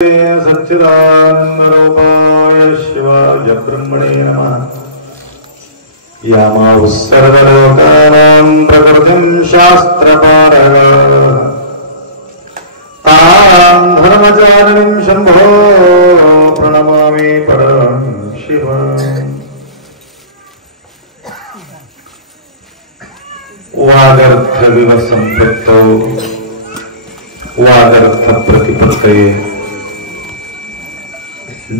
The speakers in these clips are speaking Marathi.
सच्चिदानंदरूपाय शिवाय ब्रह्मणे नमः। यामाहुः सर्वलोकानां प्रकृतिं शास्त्रपारः तां धर्मचारिणीं शम्भो प्रणमामि परं शिवम्। वागर्थविव सम्पृक्तौ वागर्थप्रतिपत्तये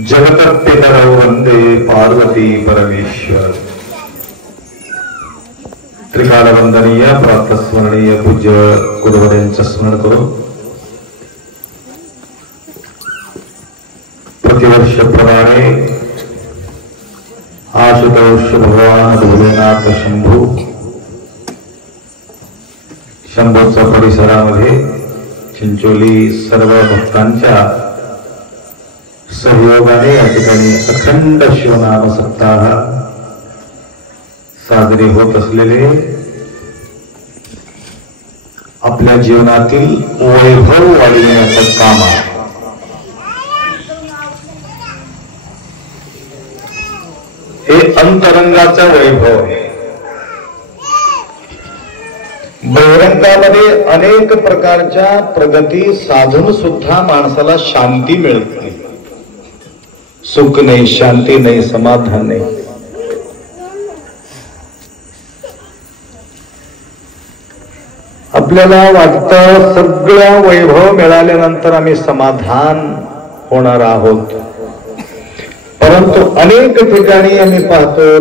जगतपितरौ वंदे पार्वती परमेश्वर। त्रिकालवंदनीय प्रातस्मरणीय पूज्य गुरुवर्यांचं स्मरण करून प्रतिवर्षप्रमाणे आशुतोष भगवान भोलेनाथ शंभूच्या परिसरामध्ये चिंचोली सर्व भक्तांच्या सहयोगाने या ठिकाणी अखंड शिवनाम सप्ताह साजरे होत असलेले आपल्या जीवनातील वैभव वाढविण्याचं काम आहे। हे अंतरंगाचा वैभव आहे। बहिरंगामध्ये अनेक प्रकारच्या प्रगती साधून सुद्धा माणसाला शांती मिळत नाही, सुख नाही, शांती नाही, समाधान नाही। आपल्याला वाटतं सगळं वैभव मिळाल्यानंतर आम्ही समाधान होणार आहोत, परंतु अनेक ठिकाणी आम्ही पाहतो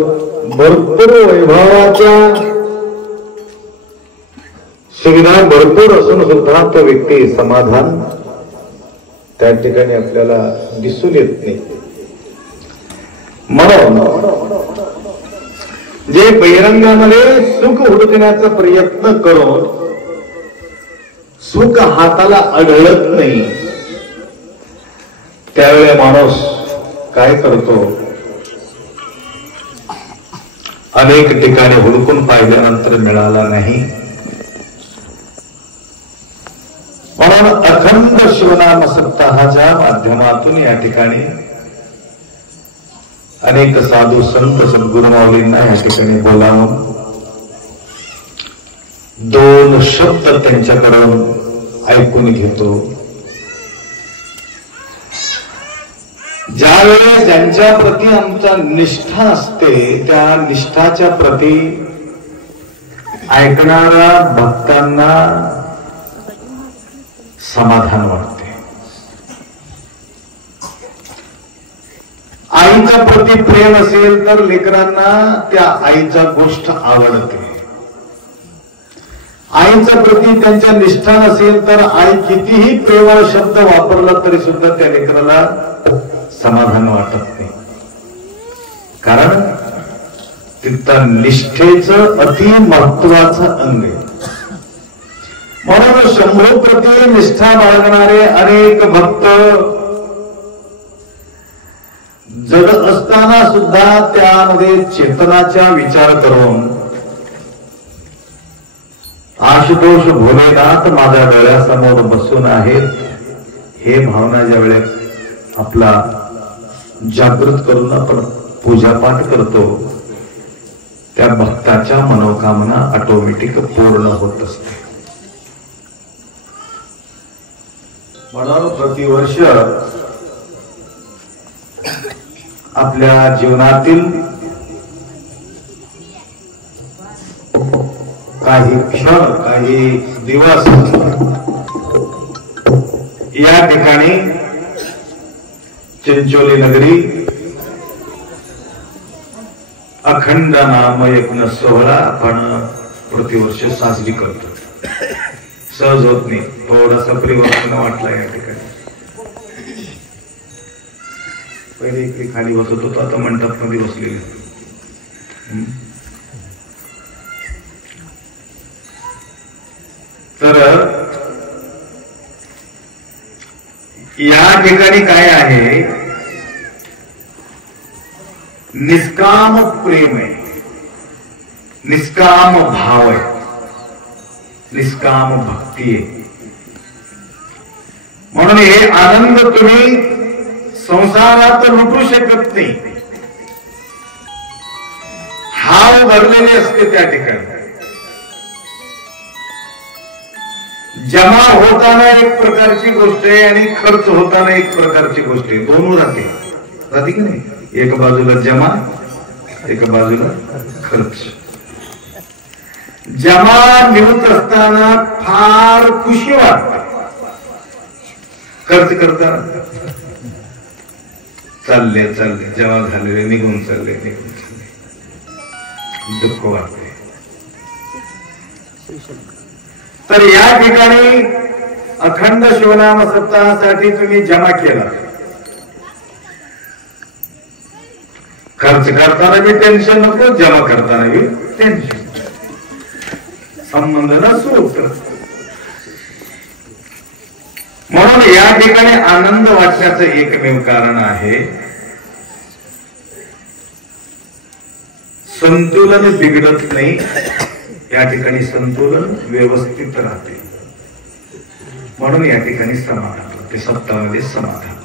भरपूर वैभवाच्या सुविधा भरपूर असून सुद्धा तो व्यक्ती समाधान त्या ठिकाणी आपल्याला दिसून येत नाही। म्हणून जे बहिरंगामध्ये सुख हुडकण्याचा प्रयत्न करून सुख हाताला आढळत नाही, त्यावेळी माणूस काय करतो, अनेक ठिकाणी हुडकून पाहिल्यानंतर मिळाला नाही, म्हणून अखंड शिवनाम सप्ताहाच्या माध्यमातून या ठिकाणी अनेक साधू संत सद्गुरुमाऊलींना या ठिकाणी बोलावून दोन शब्द त्यांच्याकडून ऐकून घेतो। ज्यावेळेस ज्यांच्या प्रती आमचा निष्ठा असते त्या निष्ठाच्या प्रती ऐकणाऱ्या भक्तांना समाधान वाटते। आईच्या प्रती प्रेम असेल तर लेकरांना त्या आईचा गोष्ट आवडते, आईच्या प्रती त्यांच्या निष्ठा नसेल तर आई कितीही प्रेमळ शब्द वापरला तरी सुद्धा त्या लेकराला समाधान वाटत नाही, कारण तिथं निष्ठेचं अति महत्वाचं अंग आहे। म्हणून शंभू प्रती निष्ठा बाळगणारे अनेक भक्त जग असताना सुद्धा त्यामध्ये चेतनाचा विचार करून आशुतोष भोलेनाथ माझ्या डोळ्यासमोर बसून आहेत, हे भावना ज्या वेळेस आपला जागृत करून आपण पूजापाठ करतो त्या भक्ताच्या मनोकामना ऑटोमॅटिक पूर्ण होत असते। म्हणून प्रतिवर्ष आपल्या जीवनातील काही क्षण, काही दिवस या ठिकाणी चिंचोली नगरी अखंड नाम यज्ञ सोहळा आपण प्रतिवर्ष साजरी करतो। सहज होत नाही, थोडासा परिवर्तन वाटला या ठिकाणी। पहिले इकडे खाली बसत होतो, आता मंडप मध्ये बसलेले। तर या ठिकाणी काय आहे, निष्काम प्रेम आहे, निष्काम भाव आहे, निष्काम भक्ती आहे। म्हणून हे आनंद तुम्ही संसारात लुटू शकत नाही. हाव भरलेले असते त्या ठिकाणी. जमा होताना एक प्रकारची गोष्ट आहे आणि खर्च होताना एक प्रकारची गोष्ट आहे. दोन राहते की नाही. एक बाजूला जमा, एक बाजूला खर्च. जमा मिळत असताना फार खुशी वाटते. खर्च करताना चालले जमा झालेले निघून चालले दुःख वाटते. तर या ठिकाणी अखंड शिवनाम सप्ताहासाठी तुम्ही जमा केला. खर्च करताना बी टेन्शन नको, जमा करताना बी टेन्शन. संबंध सूत्र. म्हणून या ठिकाणी आनंद वाटण्याचं एकमेव कारण आहे संतुलन बिघडत नाही. या ठिकाणी संतुलन व्यवस्थित राहते. म्हणून या ठिकाणी समाधान, ते सप्ताहामध्ये समाधान.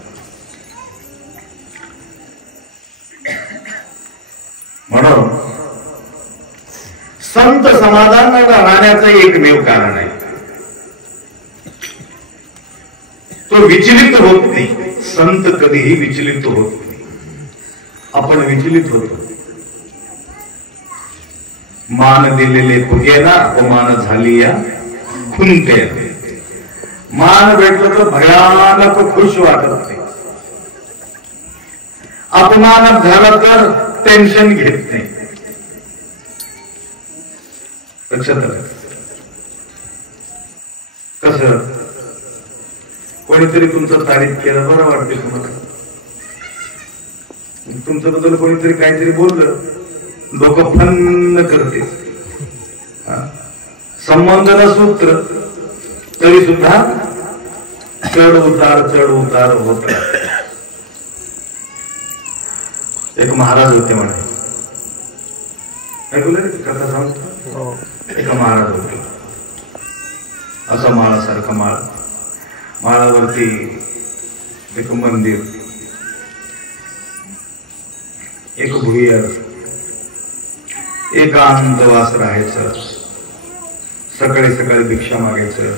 म्हणून संत समाधान राहण्याचं एकमेव कारण आहे. तो विचलित होत नाही. संत कधीही विचलित होत नाही. आपण विचलित होतो. मान दिलेले फुगेना अपमान झाली या खुंटे. मान भेटलं तर भयानक खुश वाटत नाही. अपमान झाला तर टेन्शन घेत नाही. लक्षात आलं कसं. कोणीतरी तुमचं तारीफ केलं, बरं वाटते तुम्हाला. तुमच्याबद्दल कोणीतरी काहीतरी बोललं, डोकं फन्न करते. संबंध सूत्र तरी सुद्धा चढ उतार होत. एक महाराज होते म्हणे. ऐकलं कथा सांगतो. एक महाराज होते. असं माळासारखं माळावरती एक मंदिर, एक भुयार, एकांत वास राहायचं. सकाळी सकाळी भिक्षा मागायचं.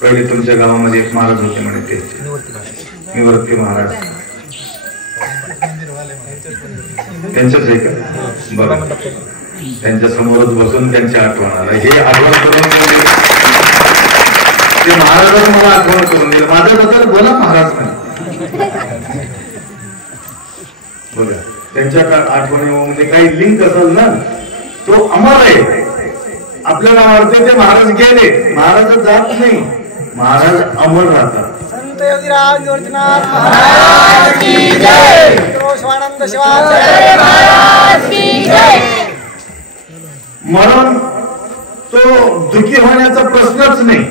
पहिले तुमच्या गावामध्ये एक महाराज होते म्हणे, ते निवर्ती महाराज. त्यांच्याच आहे का? बरं. त्यांच्या समोरच बसून त्यांची आठवण आलं. हे आठवण करून ते महाराज मला आठवण करून दिलं. माझ्याबद्दल बोला महाराज नाही. बघा त्यांच्या आठवणीमध्ये काही लिंक असेल ना, तो अमर आहे. आपल्याला वाटते ते महाराज गेले, महाराज जात नाही. महाराज अमर राहतात. संत योगीराज गोरखनाथ महाराज की जय. शिवानंद शिवाचार्य महाराज की जय. म्हणून तो दुःखी होण्याचा प्रश्नच नाही.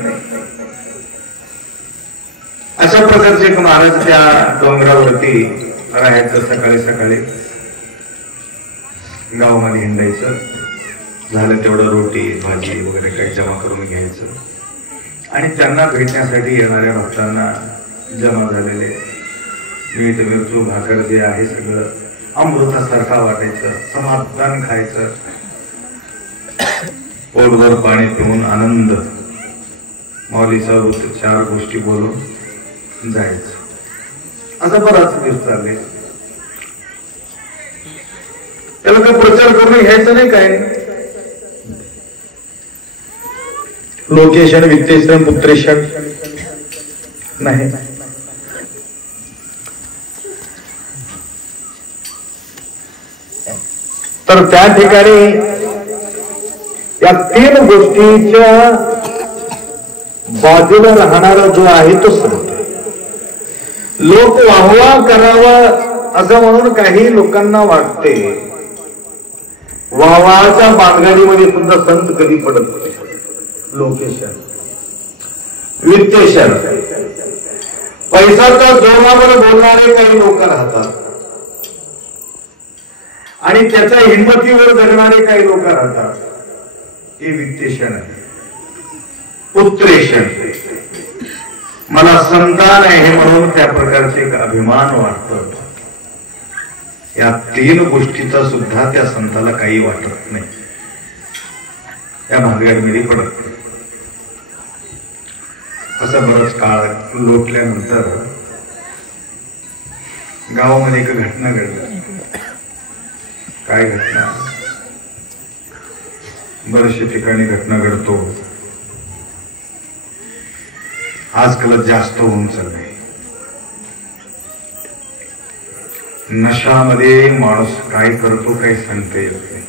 अशा प्रकारचे एक महाराज त्या डोंगरावरती राहायचं. सकाळी सकाळी गावामध्ये हिंडायचं. झालं तेवढं रोटी भाजी वगैरे काही जमा करून घ्यायचं आणि त्यांना भेटण्यासाठी येणाऱ्या भक्तांना जमा झालेले मीठ मिरचू भाकर जे आहे सगळं अमृतासारखा वाटायचं. समाधान खायचं. पोटभर पाणी पिऊन आनंद माऊलीचा चार गोष्टी बोलून जायचं. असं बराच दिवस चालले. त्याला काही प्रचार करून घ्यायचं नाही. काय लोकेशन वित्तेशन पुत्रेशन नाही. तर त्या ठिकाणी या तीन गोष्टीच्या बाजूला राहणारा जो आहे तो संत. लोक वाहवा करावा असं म्हणून काही लोकांना वाटते. वाहवाच्या बांधगाडीमध्ये सुद्धा संत कधी पडत नाही. लोकेशन वित्तेशन पैशाच्या जोरावर बोलणारे काही लोक राहतात आणि त्याच्या हिंमतीवर जगणारे काही लोक राहतात. हे वित्तेशन आहे. पुत्रेशन मला संतान आहे म्हणून त्या प्रकारचे एक अभिमान वाटतो. या तीन गोष्टीचा सुद्धा त्या संताला काही वाटत नाही. त्या भानगडीमध्ये पडत नाही. असं बरंच काळ लोटल्यानंतर गावामध्ये एक घटना घडली. काय घटना? बरेचशा ठिकाणी घटना घडतो. आजकाल जास्त होऊन चाललंय. नशामध्ये माणूस काय करतो काही सांगता येत नाही.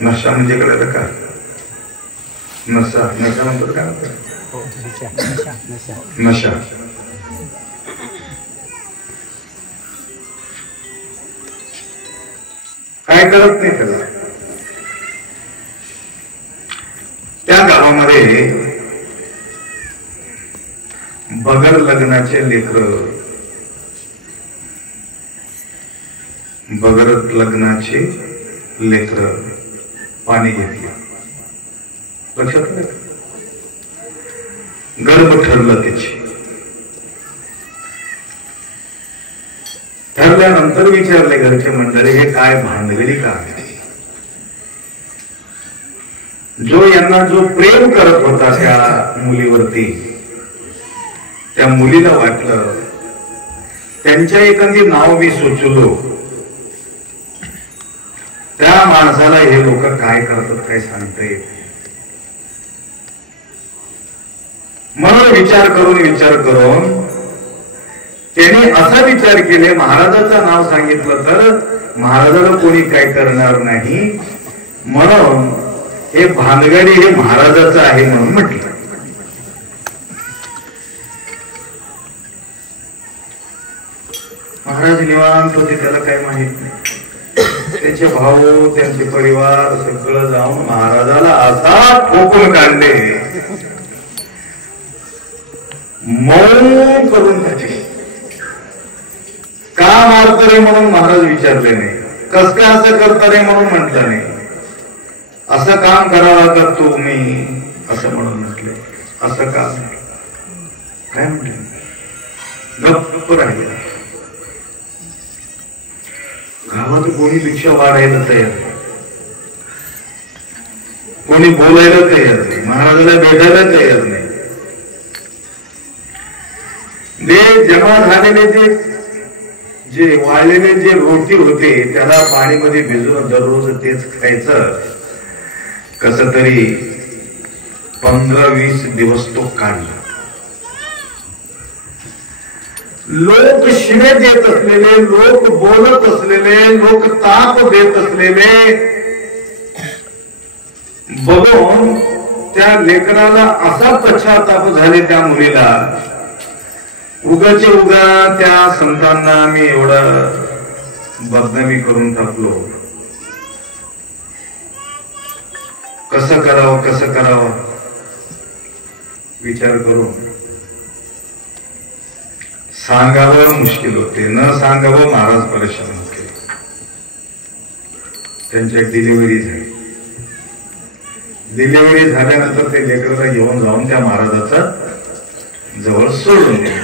नशा म्हणजे कळलं का? नशा नशा म्हणतो काय म्हणतात? नशा काय करत नाही त्याला. त्या गावामध्ये बगर लग्नाचे लेकर, बगर लग्नाचे लेकर पाणी घेतले. लक्षात नाही? गर्भ ठरलं त्याची. ठरल्यानंतर विचारले घरचे मंडळी, हे काय भानगडी का? जो यांना जो प्रेम करत होता त्या मुलीवरती, त्या मुलीला वाटलं त्यांच्या एखादी नाव मी सुचलो, त्या माणसाला हे लोक काय करतात काय सांगता येत. म्हणून विचार करून त्याने असा विचार केले, महाराजाचं नाव सांगितलं तर महाराजाला कोणी काय करणार नाही, म्हणून हे भानगडी हे महाराजाचं आहे म्हणून म्हटलं. महाराज निवांत होते, त्याला काय माहित नाही. त्यांचे भाऊ त्यांचे परिवार सगळं जाऊन महाराजाला असा ठोकून काढले, मऊ करून टाकले. का मारतो रे म्हणून महाराज विचारले नाही, कस का असं करता रे म्हणून म्हटलं नाही, असं काम करावं करतो मी असं म्हणून म्हटले. असं काम काय म्हटलं, गप्प राहिले. गावात कोणी भिक्षा वाढायला तयार, कोणी बोलायला तयार नाही, महाराजाला भेटायला तयार नाही. जे जमा झालेले जे वाळलेले जे रोटी होते त्याला पाणीमध्ये भिजवून दररोज तेच खायचं. कस तरी 15-20 दिवस तो काढला. लोक शिवे देत असलेले, लोक बोलत असलेले, लोक ताप देत असलेले बघून त्या लेकराला असा पश्चाताप झाले त्या मुलीला, उगाचे उगा त्या संतांना मी एवढं बदनामी करून टाकलो, कसं करावं विचार करून सांगावं मुश्किल होते, न सांगावं महाराज परेशान होते. त्यांची डिलिव्हरी झाली. डिलिव्हरी झाल्यानंतर ते लेकराला घेऊन जाऊन त्या महाराजाचा जवळ सोडून दिले.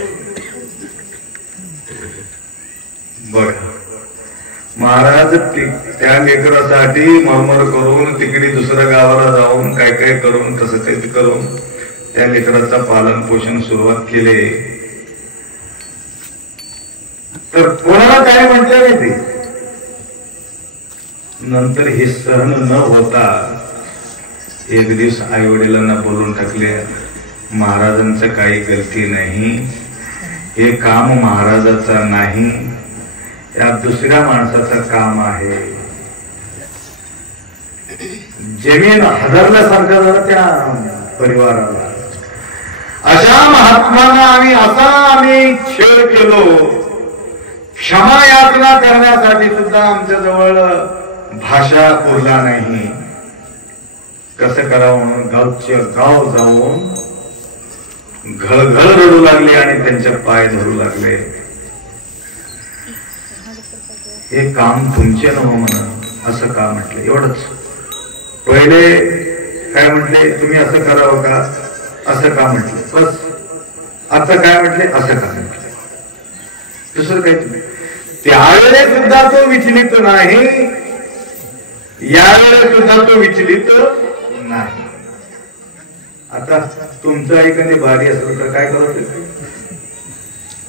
बघा, महाराज त्या लेकरासाठी मरमर करून तिकडे दुसऱ्या गावाला जाऊन काय काय करून कसं काही करून त्या लेकराचं पालन पोषण सुरुवात केले. तर कोणाला काय म्हटलं नाही ते. नंतर हे सहन न होता एक दिवस आई वडिलांना बोलून टाकले, महाराजांचं काही गलती नाही, हे काम महाराजाचं नाही, या दुसऱ्या माणसाचं काम आहे. जमीन हदरल्यासारखं झालं त्या परिवाराला. अशा महात्मांना आम्ही छेड केलो. क्षमा याचना करण्यासाठी सुद्धा आमच्या जवळ भाषा उरला नाही. कसं करावं म्हणून गावच्या गाव जाऊन घळघळ रडू लागले आणि त्यांच्या पाय धरू लागले. हे काम तुमचे नव्ह म्हणा, असं का म्हटलं. एवढंच. पहिले काय म्हटले, तुम्ही असं करावं का, असं का म्हटलं, बस. आता काय म्हटले, असं का म्हटले, दुसरं काही नाही. त्यावेळेस सुद्धा तो विचलित नाही, यावेळेस सुद्धा तो विचलित नाही. आता तुमच्या एखादी बारी असेल तर काय करत,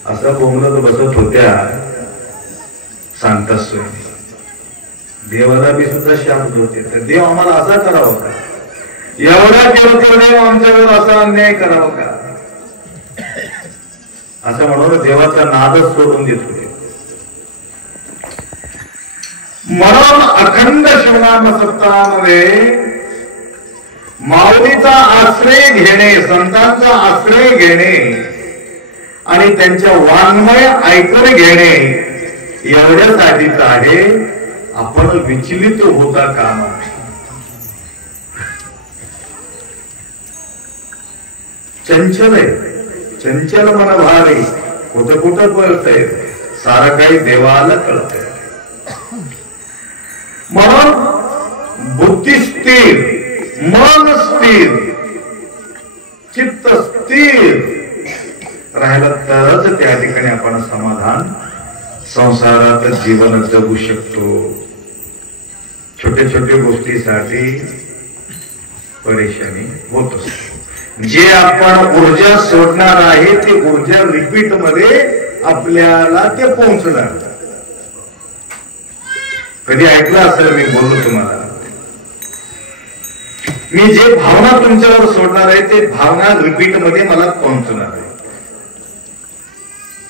असं बोंबलत बसत होत्या, सांगता सोय. देवाला बी सुद्धा शाप होते, तर देव आम्हाला असा करावा का, एवढा केलं तर देव आमच्यावर असा अन्याय करावा का, असं म्हणून देवाचा नादच सोडून देत होते. म्हणून अखंड शिवनाम सप्ताहामध्ये माऊलीचा आश्रय घेणे, संतांचा आश्रय घेणे आणि त्यांच्या वाङ्मय ऐकून घेणे एवढ्यासाठीच आहे. आपण विचलित होता कामा. चंचल आहे, चंचल मन भारी, कुठं कुठं कळतंय, सारं काही देवाला कळतंय. म्हणून बुद्धी स्थिर, मन स्थिर, चित्त स्थिर राहिलं तरच त्या ठिकाणी आपण समाधान संसारात जीवन जगू शकतो. छोट्या छोट्या गोष्टीसाठी परेशानी होत असते. जे आपण ऊर्जा सोडणार आहे ते ऊर्जा रिपीट मध्ये आपल्याला ते पोहोचणार. कधी ऐकलं असेल मी बोललो तुम्हाला, मी जे भावना तुमच्यावर सोडणार आहे ते भावना रिपीट मध्ये मला पोहोचणार आहे.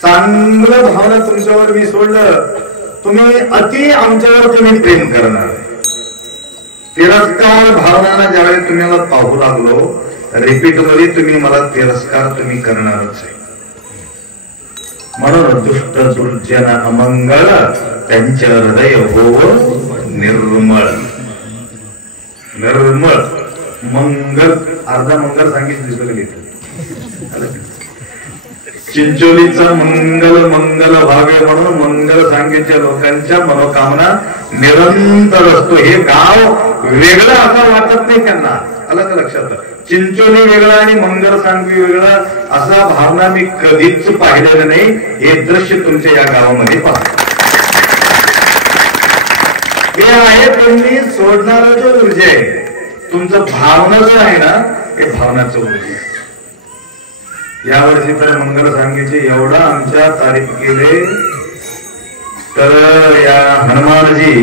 चांगलं भावना तुमच्यावर मी सोडलं, तुम्ही अति आमच्यावर तुम्ही प्रेम करणार. तिरस्कार भावना ज्यावेळी तुम्ही मला पाहू लागलो, रिपीट मध्ये तुम्ही मला तिरस्कार तुम्ही करणारच आहे. म्हणून दुष्ट दुर्जन अमंगळ त्यांचे हृदय होव निर्मळ. निर्मळ मंगल, अर्धा मंगल सांगितलं दिसलं. चिंचोलीचा मंगल मंगल व्हावे म्हणून मंगल सांगेच्या लोकांच्या मनोकामना निरंतर असतो. हे गाव वेगळं असं वाटत नाही त्यांना, अलग लक्षात. चिंचोली वेगळा आणि मंगल सांगवी वेगळा असा भावना मी कधीच पाहिलेलं नाही. हे दृश्य तुमच्या या गावामध्ये पहा. हे आहे तुम्ही सोडणारा जो ऊर्जा आहे, तुमचं भावना जो आहे ना, हे भावनाचं ऊर्जा. यावर्षी तर मंगल सांगीचे एवढा आमच्या तारीफ केले, तर या हनुमानजी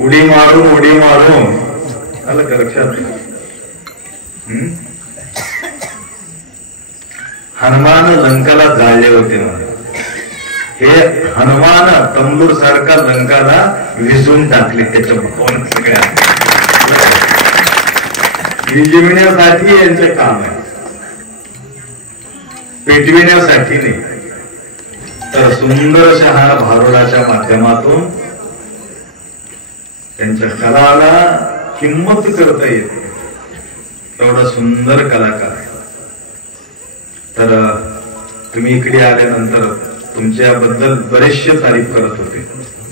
उडी मारून आलं का लक्षात. हनुमान लंकाला जाळले होते म्हणून हे हनुमान तंबूर सारखा लंकाला विझून टाकले. त्याच्या सगळ्या विजविण्यासाठी यांचे काम आहे, पेटविण्यासाठी नाही. तर सुंदर शहा भारुडाच्या माध्यमातून त्यांच्या कलाला किंमत करता येते, एवढा सुंदर कलाकार आहे. तर तुम्ही इकडे आल्यानंतर तुमच्याबद्दल बरेचसे तारीफ करत होते,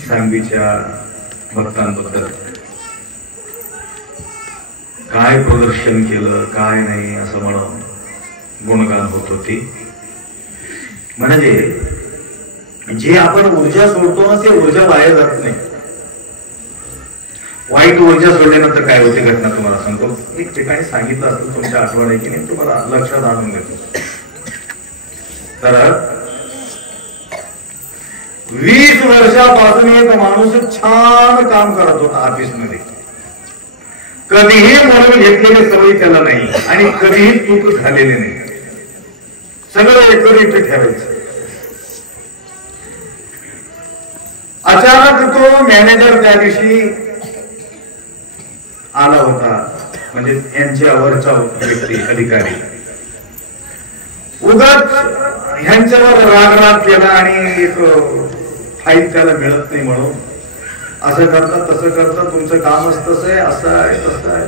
सांगवीच्या भक्तांबद्दल. काय प्रदर्शन केलं, काय नाही असं म्हणून गुणगान होत होती. म्हणजे जे आपण ऊर्जा सोडतो ना, ते ऊर्जा वाया जात नाही. वाईट ऊर्जा सोडल्यानंतर काय होते घटना तुम्हाला सांगतो. एक ठिकाणी सांगितलं असतं, तुमच्या आठवण आहे की नाही, तुम्हाला लक्षात आणून देतो. तर 20 वर्षापासून एक माणूस छान काम करत होता ऑफिस मध्ये. कधीही म्हणून घेतलेली सवय त्याला नाही आणि कधीही चूक झालेली नाही. सगळं एकत्रित ठेवायचं. अचानक तो मॅनेजर त्या दिवशी आला होता, म्हणजे यांच्यावरचा व्यक्ती अधिकारी. उगाच ह्यांच्यावर राग केला आणि एक फाईल त्याला मिळत नाही म्हणून असं करता तसं करता, तुमचं कामच तसं आहे, असं आहे तसं आहे,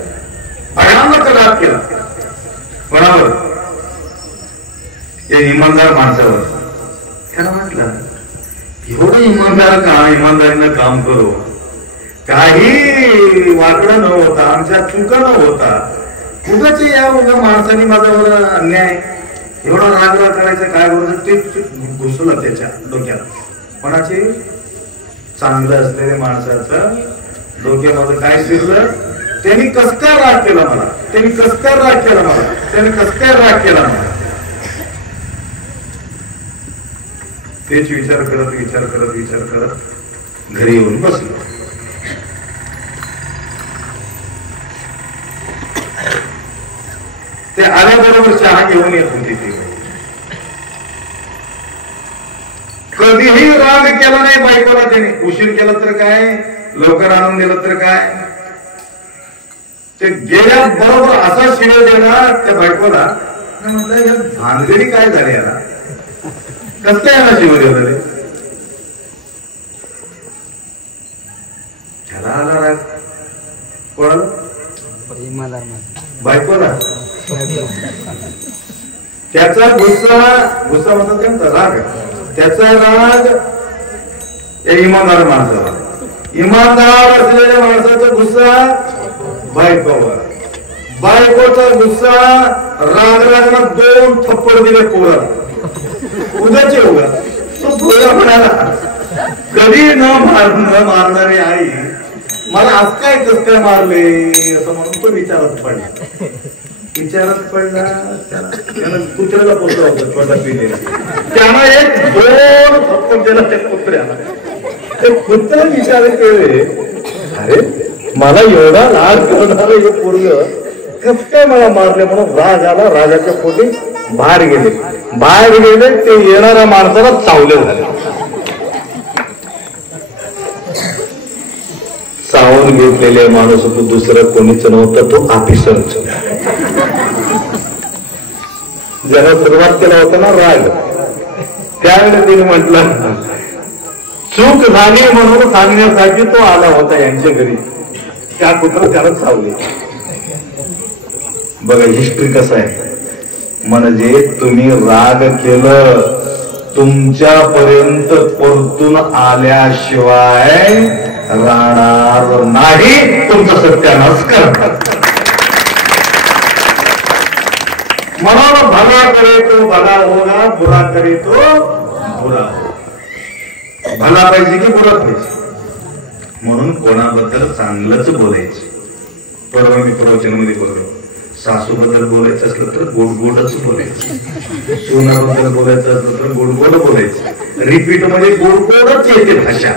भयानक राग केला. बरोबर या इमानदार माणसावर. त्याला म्हटलं एवढं इमानदार का, इमानदारीनं काम करू, काही वाकडं न होता, आमच्या चुका न होता, उगाच या उगा माणसाने माझ्यावर अन्याय एवढा रागराग करायचं काय बरोबर ते घुसलं त्याच्या डोक्यात. कोणाचे? चांगलं असलेल्या माणसाचं डोक्यामध्ये काय शिरलं? त्यांनी कस काय राग केला मला, त्यांनी कस काय राग केला मला, त्यांनी कस काय राग केला मला. तेच विचार करत विचार करत विचार करत घरी येऊन बसलो. ते आल्याबरोबर चहा घेऊन येत होती ती. कधीही राग केला नाही बायकोला त्याने. उशीर केला तर काय, लवकर आणून दिलं तर काय, ते गेल्या बरोबर असा शिव्या देणार त्या बायकोला. म्हटलं या भानगडी काय झाली याला, कस काय याला शिव्या देवले. त्याला आला राग. कोणाला? बायकोला. त्याचा गुस्सा म्हणतात त्यांचा राग, त्याचा राग या इमानदार माणसाला. इमानदार असलेल्या माणसाचा गुस्सा बायकोवर, बायकोचा गुस्सा रागरागला 2 थप्पड दिले पोराला. उद्याचे उगा तो पोरा म्हणाला, कधी न मारणारी आई मला आज काय कस काय मारले असं म्हणून तो विचारत पडला. त्याला कुत्र्याला पोचला होता छोटा पिले. त्यानं 1-2 थप्पड दिला त्या कुत्र्याला. ते कुत्रा विचार केले, अरे मला एवढा राग करणार हे पोरग कस काय मला मारले म्हणून राग आला. रागाच्या पोटी बाहेर गेले ते येणाऱ्या माणसाला चावले झाले. चावून घेतलेले माणूस होतो दुसरं कोणीच नव्हतं, तो ऑफिसरच. ज्याला सुरुवात केला होता ना राग, त्यावेळेस तिने म्हटलं चूक झाली म्हणून सांगण्यासाठी तो आला होता यांच्या घरी. त्या कुत्र त्याला चावले. बघा हिस्ट्री कसं आहे. म्हणजे तुम्ही राग केलं, तुमच्यापर्यंत परतून आल्याशिवाय राहणार नाही, तुमचा सत्यानाश करतात. म्हणून भला करे तो भला होगा, बुरा करे तो बुरा हो. भला पाहिजे की बुरा पाहिजे. म्हणून कोणाबद्दल चांगलंच बोलायचं. परवा मी प्रवचनामध्ये बोललो, सासूबद्दल बोलायचं असलं तर गोडगोडच बोलायचं, सुनाबद्दल बोलायचं असलं तर गोडगोड बोलायचं. रिपीट मध्ये गोडगोडच येते भाषा.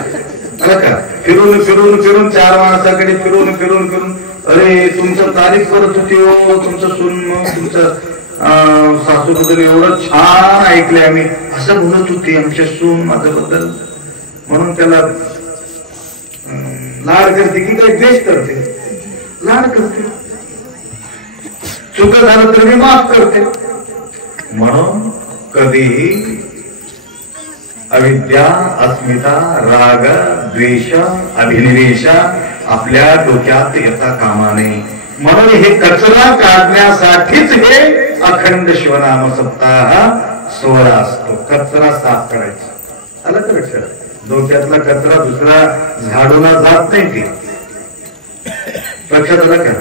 का फिरून फिरून फिरून 4 माणसाकडे फिरून फिरून फिरून, अरे तुमचं तारीफ करत होती हो, तुमचं सून तुमचं सासूबद्दल एवढं छान ऐकले आम्ही, असं बोलत होती आमच्या सून माझ्याबद्दल. म्हणून त्याला लाड करते की काही द्वेष करते? लाड करते. चुक झालं तर मी माफ करते. म्हणून कधीही अविद्या, अस्मिता, राग, द्वेष, अभिनिवेश आपल्या डोक्यात येता कामा नये. म्हणून हे कचरा काढण्यासाठीच हे अखंड शिवनाम सप्ताह सोहळा असतो. कचरा साफ करायचा. आलं का लक्षात? डोक्यातला कचरा दुसरा झाडूला जात नाही. ते लक्षात आलं का?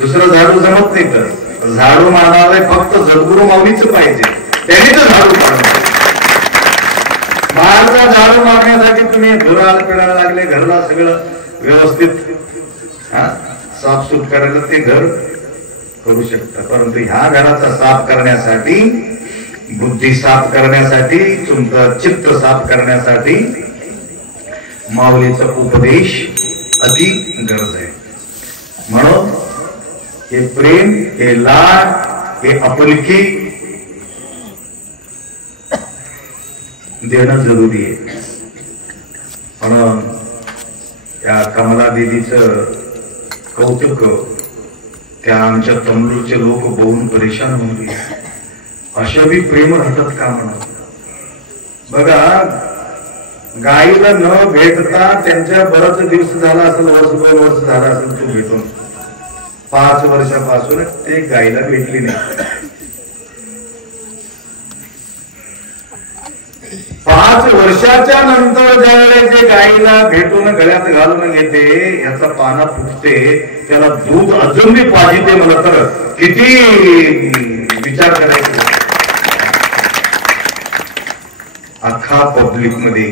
दुसरं झाडू जमत नाही. तर झाडू मारणारे फक्त सद्गुरू माऊलीच पाहिजे, त्यांनी तर झाडू मारणार. बाहेरचा झाडू मारण्यासाठी तुम्ही धुराला पिळायला लागले, घरला सगळं व्यवस्थित साफसूफ करायला ते घर करू शकता. परंतु ह्या घराचा साफ करण्यासाठी, बुद्धी साफ करण्यासाठी, तुमचं चित्त साफ करण्यासाठी माऊलीचा उपदेश अति गरज आहे. म्हणून हे प्रेम, हे लाड, हे आपुलकी देणं जरुरी आहे. म्हणून त्या कमला देवीचं कौतुक त्या आमच्या तमलूरचे लोक बघून परेशान होते. अशा बी प्रेम राहतात का म्हणून. बघा गाईला न भेटता त्यांच्या बराच दिवस झाला असेल, वर्ष झाला असेल तू भेटून. 5 वर्षापासून ते गाईला भेटली नाही. 5 वर्षाच्या नंतर ज्यावेळेस जे गाईला भेटून गळ्यात घालून घेते, याचा पाना फुटते, त्याला दूध अजून बी पाहिजे मला तर किती विचार करायचा. अख्खा पब्लिक मध्ये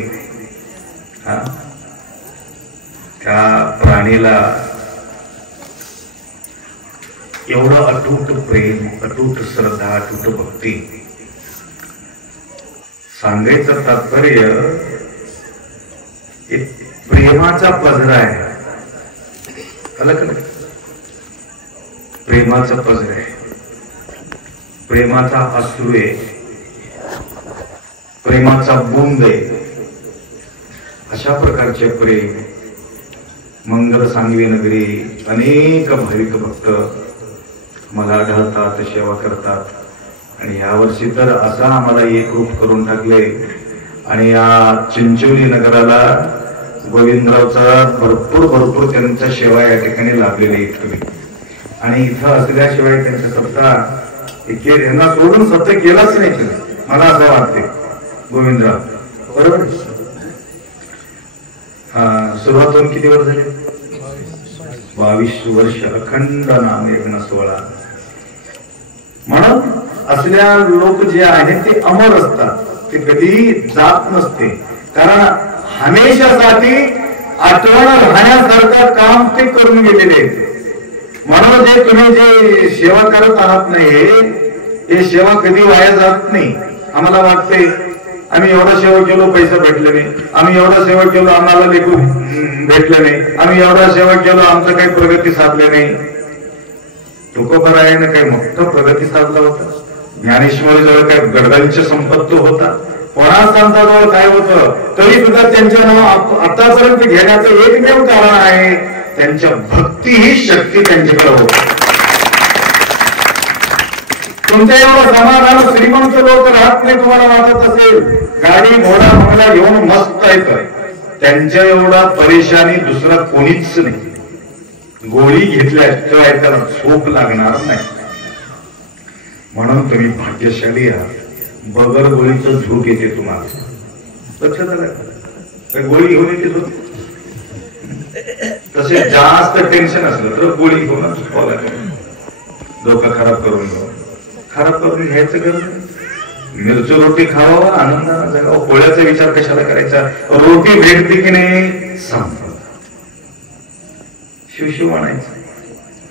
त्या प्राणीला एवढं अटूट प्रेम, अटूट श्रद्धा, अटूट भक्ती. सांगायचं तात्पर्य प्रेमाचा पजरा आहे. कळलं? प्रेमाचा पजरा आहे, प्रेमाचा अश्रू आहे, प्रेमाचा बुंद आहे. अशा प्रकारचे प्रेम मंगल सांगवी नगरी अनेक भाविक भक्त मला आढळतात, सेवा करतात. आणि यावर्षी तर असा आम्हाला एकरूप करून टाकले. आणि या चिंचोली नगराला गोविंदरावचा भरपूर त्यांच्या सेवा या ठिकाणी लाभलेल्या आहेत तुम्ही. आणि इथं असल्याशिवाय त्यांच्या सत्ता यांना सोडून सत्य केलाच नाही तुम्ही, मला असं वाटते. गोविंदराव बरोबर. सुरुवात होऊन किती वर्ष झाले? 22 वर्ष अखंड नाम यज्ञ सोहळा. म्हणून असल्या लोक जे आहेत ते अमर असतात, ते कधी जात नसते. कारण हमेशासाठी आठवण राहण्यासारखं काम ते करून गेलेले आहेत. म्हणून जे तुम्ही जे सेवा करत आहात नाही, हे सेवा कधी वाया जात नाही. आम्हाला वाटते आम्ही एवढा सेवा केलो, पैसा भेटले नाही. आम्ही एवढा सेवा केलो, आम्हाला लेखू भेटले नाही. आम्ही एवढा सेवा केलो, आमचं काही प्रगती साधले नाही. तुकोबारायाने काही मोठं प्रगती साधला होता. ज्ञानेश्वरीजवळ काय गडगंच संपत्ती होता. संतांजवळ काय होतं, तरी सुद्धा त्यांचं नाव आतापर्यंत घेण्याचं एकमेव कारण आहे, त्यांच्या भक्ती ही शक्ती त्यांच्याकडे होती. तुमच्या एवढं समाधान श्रीमंत लोक राहत नाही. तुम्हाला वाटत असेल गाडी घोडा बंगला घेऊन मस्त येत, त्यांच्या एवढा परेशानी दुसरा कोणीच नाही. गोळी घेतल्याशिवाय त्याला झोप लागणार नाही. म्हणून तुम्ही भाग्यशाली आहात. बगर गोळीचं झोप येते तुम्हाला. लक्षात आलं? गोळी घेऊन येते झोप. तसे जास्त टेन्शन असलं तर गोळी घेऊन झोपावं लागेल. डोकं खराब करून घ्यायचं गरज नाही. मिरची रोटी खावावं, आनंदानं जगावं. पोळ्याचा विचार कशाला करायचा? रोटी भेटते की नाही सांग, शिवशिव म्हणायचं.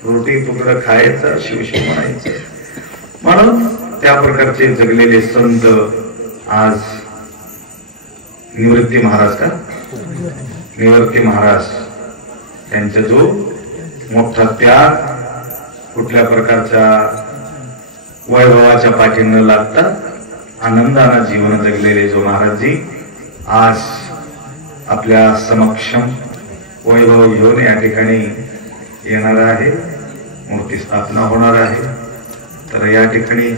रोटी तुकडं खायचं, शिवशिव म्हणायचं. म्हणून त्या प्रकारचे जगलेले संत आज निवृत्ती महाराज त्यांचा जो मोठा त्याग, कुठल्या प्रकारच्या वैभवाच्या पाठी न लागता आनंदानं जीवन जगलेले जो महाराजजी आज आपल्या समक्षम वैभव घेऊन या ठिकाणी येणार आहे. मूर्ती स्थापना होणार आहे. तर या ठिकाणी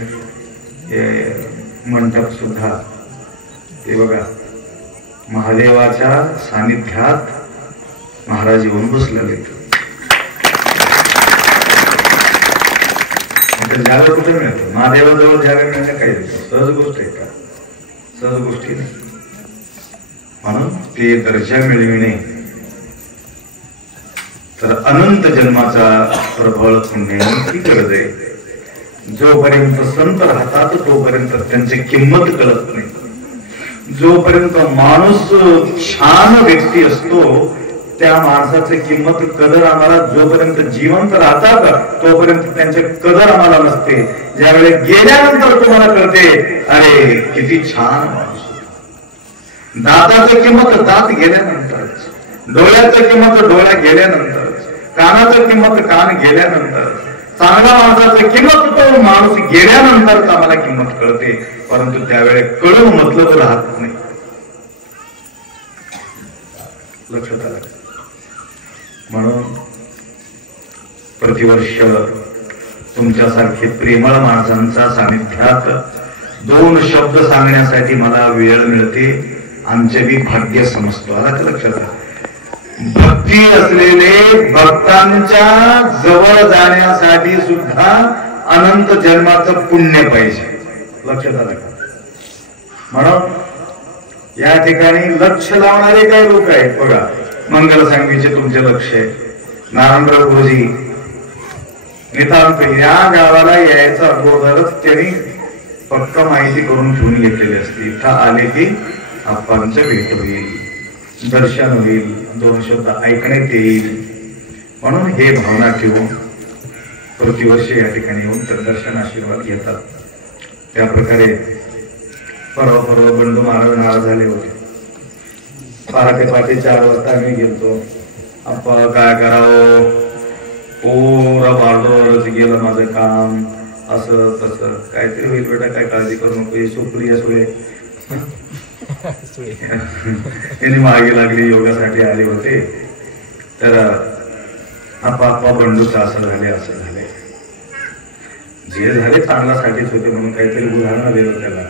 मंडप सुद्धा ते बघा, महादेवाच्या सानिध्यात महाराज येऊन बसलेले. जागा कुठे मिळतो? महादेवाजवळ जागा मिळणं काही सहज गोष्ट आहे का? सहज गोष्टी नाही. म्हणून ते दर्जा मिळविणे तर अनंत जन्माचा प्रबळ पुण्याची गरज आहे. जोपर्यंत संत राहतात तोपर्यंत त्यांची किंमत कळत नाही. जोपर्यंत माणूस छान व्यक्ती असतो त्या माणसाची किंमत कदर आम्हाला जोपर्यंत जिवंत राहतात तोपर्यंत त्यांची कदर आम्हाला नसते. ज्यावेळी गेल्यानंतर तुम्हाला कळते अरे किती छान माणूस. दाताची किंमत दात गेल्यानंतरच, डोळ्याची किंमत डोळ्या गेल्यानंतरच, कानाची किंमत कान गेल्यानंतर, चांगला माणसाची किंमत तो माणूस गेल्यानंतरच आम्हाला किंमत कळते. परंतु त्यावेळी कळून मतलब राहत नाही. लक्षात आलं? म्हणून प्रतिवर्ष तुमच्यासारखे प्रेमळ माणसांच्या सानिध्यात 2 शब्द सांगण्यासाठी मला वेळ मिळते. आमचे बी भाग्य समजतो. आता लक्षात आलं? भक्ती असलेले भक्तांच्या जवळ जाण्यासाठी सुद्धा अनंत जन्माचं पुण्य पाहिजे. लक्षात आलं का? म्हणून या ठिकाणी लक्ष लावणारे काही लोक आहेत बघा. मंगल सांगलीचे तुमचे लक्ष आहे. नारायणराव गुरुजी नितांत या गावाला यायचा अगोदरच त्यांनी पक्का माहिती करून ठेवून घेतलेली असते. इथं आले की आप्पांचं भेट होईल, दर्शन होईल, 2 शब्द ऐकण्यात येईल. म्हणून हे भावना ठेवून प्रतिवर्षी या ठिकाणी येऊन तर दर्शन आशीर्वाद घेतात. त्या प्रकारे परवा बंडू महाराज नाराज झाले होते. पहाटे 4 वाजता आम्ही गेलतो. आप्पा काय करावं, पोरा बारडोरच गेलं माझं काम, असं तसं काहीतरी होईल बेटा, काय काळजी करू नको. सुप्रिया सुळे यांनी मागे लागली, योगासाठी आले होते. तर आप्पा बंडूचं असं झाले जे झाले चांगल्यासाठीच होते म्हणून काहीतरी उदाहरण दिलं त्याला.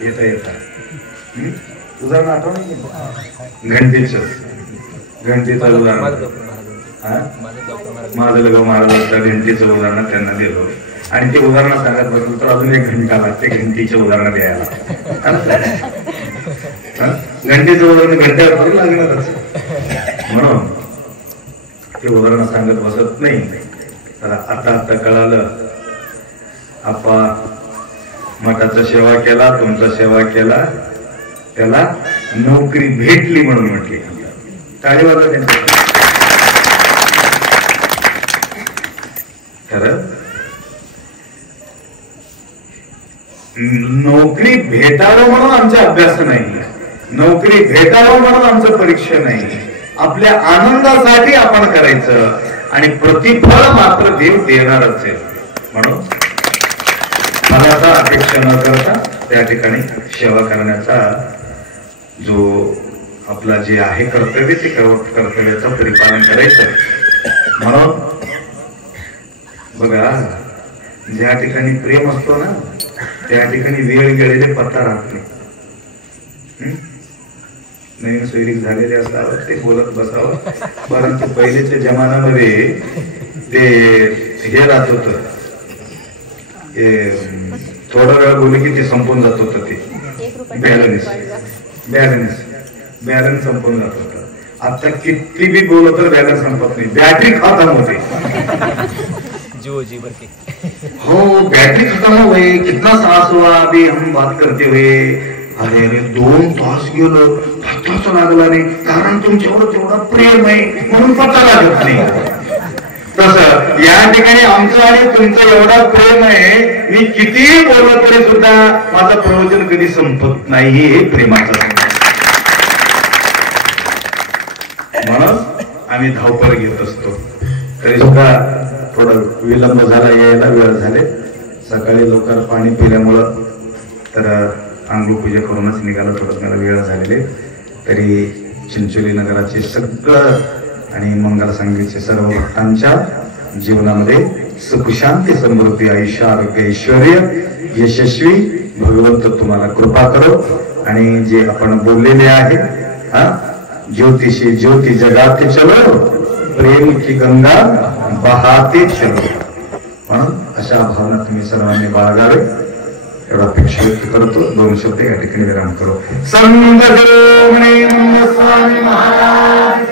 येता उदाहरण आठवण घंटीचं उदाहरण, माझं लग महाराजांच्या घंटीचं उदाहरण त्यांना दिलं. आणि ते उदाहरण सांगत बसलं तर अजून 1 घंटा लागते घंटीचे उदाहरण द्यायला. घंटीचं उदाहरण घंट्यावर लागणारच. म्हणून ते उदाहरण सांगत बसत नाही. तर आता कळालं, आप्पा मठाचा सेवा केला, तुमचा सेवा केला, त्याला नोकरी भेटली म्हणून म्हटली. टाळी वाजवा त्यांच्या. खरं नोकरी भेटावं म्हणून आमचा अभ्यास नाही, नोकरी भेटावं म्हणून आमचं परीक्षा नाही. आपल्या आनंदासाठी आपण करायचं आणि प्रतिफळ मात्र देव देणारच आहे. म्हणून फलाचा अपेक्षा न करता त्या ठिकाणी सेवा करण्याचा जो आपला जे आहे कर्तव्य, ते कर्तव्याचं परिपालन करायचं. म्हणून बघा, ज्या ठिकाणी प्रेम असतो ना त्या ठिकाणी वेळ गेलेले पत्ता राहत नाही. नवीन सैनिक झालेले असावं ते बोलत बसावं. परंतु पहिलेच्या जमान्यामध्ये ते हे राहत होत, थोडा वेळ बोलले की ते संपून जात होतं. ते बॅलन्स संपून जात होतं. आता किती बी बोलत तर बॅलन्स संपत नाही, बॅटरी खतम होते. हो, बैटरी खत्म हो गई, कितना सांस हुआ अभी हम बात करते हुए. अरे 2 तास गेलो, पत्ताच लागला नाही. कारण तुमच्यावर तेवढं प्रेम आहे म्हणून पत्ता लागत नाही. तसं या ठिकाणी आमचं आणि तुमचं एवढं प्रेम आहे, मी कितीही बोललो तरी सुद्धा माझं प्रवचन कधी संपत नाही. हे प्रेमाचं. म्हणून आम्ही धावपळ घेत असतो. तरी सुद्धा थोडं विलंब झाला, यायला वेळ झाले. सकाळी लवकर पाणी पिल्यामुळं तर आंघोळ पूजा करूनच निघाला, थोडं मला वेळ झालेले. तरी चिंचोली नगराचे सगळं आणि मंगल सांगलीचे सर्व भक्तांच्या जीवनामध्ये सुख शांती समृद्धी आयुष्य आरोग्य ऐश्वर्य यशस्वी भगवंत तुम्हाला कृपा करो. आणि जे आपण बोललेले आहे, ज्योतिषी ज्योति जगाते चलो, प्रेम की गंगा बहाते चलो. म्हणून अशा भावना तुम्ही सर्वांनी बाळगावे एवढा अपेक्षा व्यक्त करतो. 2 शब्द या ठिकाणी विराम करो. संत स्वामी महाराज